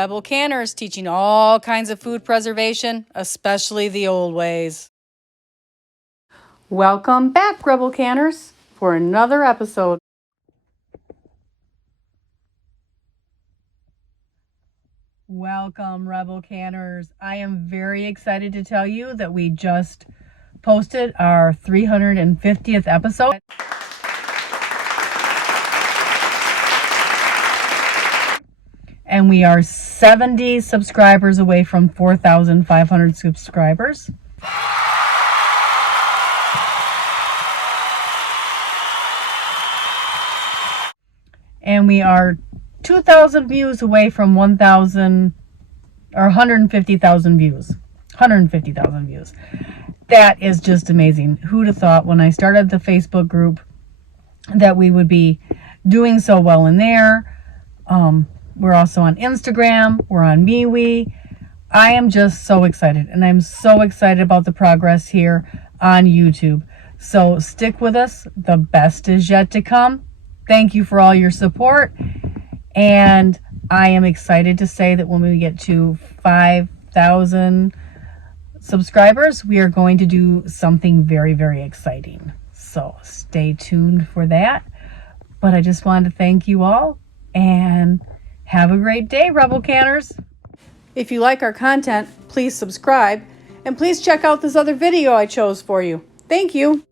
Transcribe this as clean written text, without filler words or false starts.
Rebel Canners, teaching all kinds of food preservation, especially the old ways. Welcome back, Rebel Canners, for another episode. Welcome, Rebel Canners. I am very excited to tell you that we just posted our 350th episode. And we are 70 subscribers away from 4,500 subscribers. And we are 2,000 views away from 1,000 or 150,000 views. 150,000 views. That is just amazing. Who'd have thought when I started the Facebook group that we would be doing so well in there. We're also on Instagram. We're on MeWe. I am just so excited, and I'm so excited about the progress here on YouTube. So stick with us. The best is yet to come. Thank you for all your support. And I am excited to say that when we get to 5,000 subscribers, we are going to do something very, very exciting. So stay tuned for that. But I just wanted to thank you all and have a great day, Rebel Canners. If you like our content, please subscribe and please check out this other video I chose for you. Thank you.